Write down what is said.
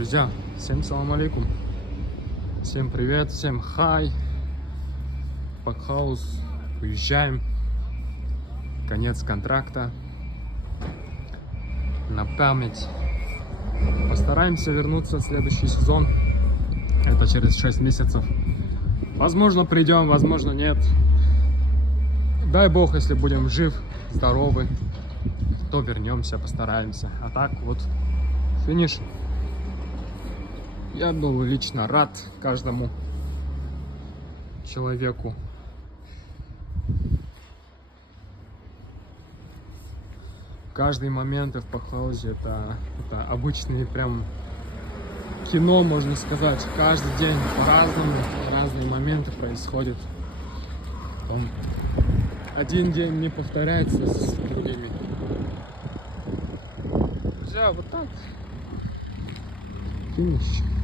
Друзья, всем салам алейкум. Всем привет, всем хай. Пакхаус, уезжаем. Конец контракта. На память. Постараемся вернуться в следующий сезон. Это через 6 месяцев. Возможно, придем, возможно, нет. Дай бог, если будем жив, здоровы, то вернемся, постараемся. А так вот, финиш. Я был лично рад каждому человеку. Каждый момент в Пакхаузе это обычный прям кино, можно сказать. Каждый день по-разному, разные моменты происходят. Там один день не повторяется с другими. Друзья, вот так. Финиш.